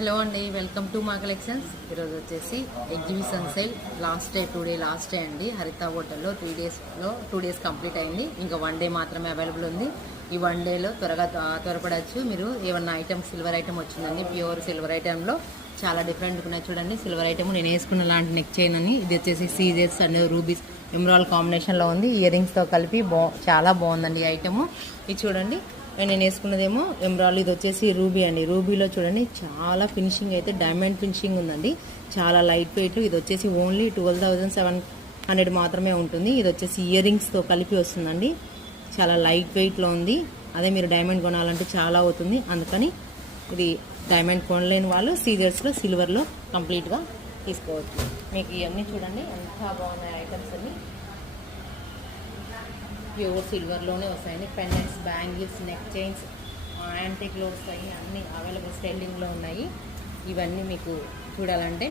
Hello అండి, welcome to మా collections. ఈరోజు వచ్చేసి exhibition sale last day last day అండి. హరిత హోటల్లో 2 డేస్ కంప్లీట్ అయింది. ఇంకా 1 డే మాత్రమే అవైలబుల్ ఉంది. ఈ 1 డేలో త్వరపడచ్చు. మీరు ఏమన్నా ఐటమ్ సిల్వర్ ఐటమ్ వచ్చిందండి. ప్యూర్ సిల్వర్ ఐటెంలో చాలా డిఫరెంట్గా ఉన్నాయి చూడండి. సిల్వర్ ఐటమ్ నేను వేసుకున్న లాంటి నెక్ చైన్ అని, ఇది వచ్చేసి సీజెస్ అండ్ రూబీస్ ఎమరాల్డ్ కాంబినేషన్లో ఉంది. ఇయర్ రింగ్స్తో కలిపి చాలా బాగుందండి ఈ ఐటమ్. ఇది చూడండి, నేను వేసుకున్నదేమో ఎమరాల్డ్, ఇది వచ్చేసి రూబీ అండి. రూబీలో చూడండి చాలా ఫినిషింగ్ అయితే డైమండ్ ఫినిషింగ్ ఉందండి. చాలా లైట్ వెయిట్. ఇది వచ్చేసి ఓన్లీ 12,700 మాత్రమే ఉంటుంది. ఇది వచ్చేసి ఇయర్ రింగ్స్తో కలిపి వస్తుందండి. చాలా లైట్ వెయిట్లో ఉంది. అదే మీరు డైమండ్ కొనాలంటే చాలా అవుతుంది. అందుకని ఇది డైమండ్ కొనలేని వాళ్ళు సీజర్స్లో సిల్వర్లో కంప్లీట్గా తీసుకోవచ్చు. మీకు ఇవన్నీ చూడండి ఎంత బాగున్నాయి ఐటమ్స్ అన్ని. ప్యూర్ సిల్వర్లోనే వస్తాయండి. పెండెంట్స్, బ్యాంగిల్స్, నెక్ చైన్స్, యాంటిక్లో వస్తాయి. అన్నీ అవైలబుల్ స్టైలింగ్లో ఉన్నాయి. ఇవన్నీ మీకు చూడాలంటే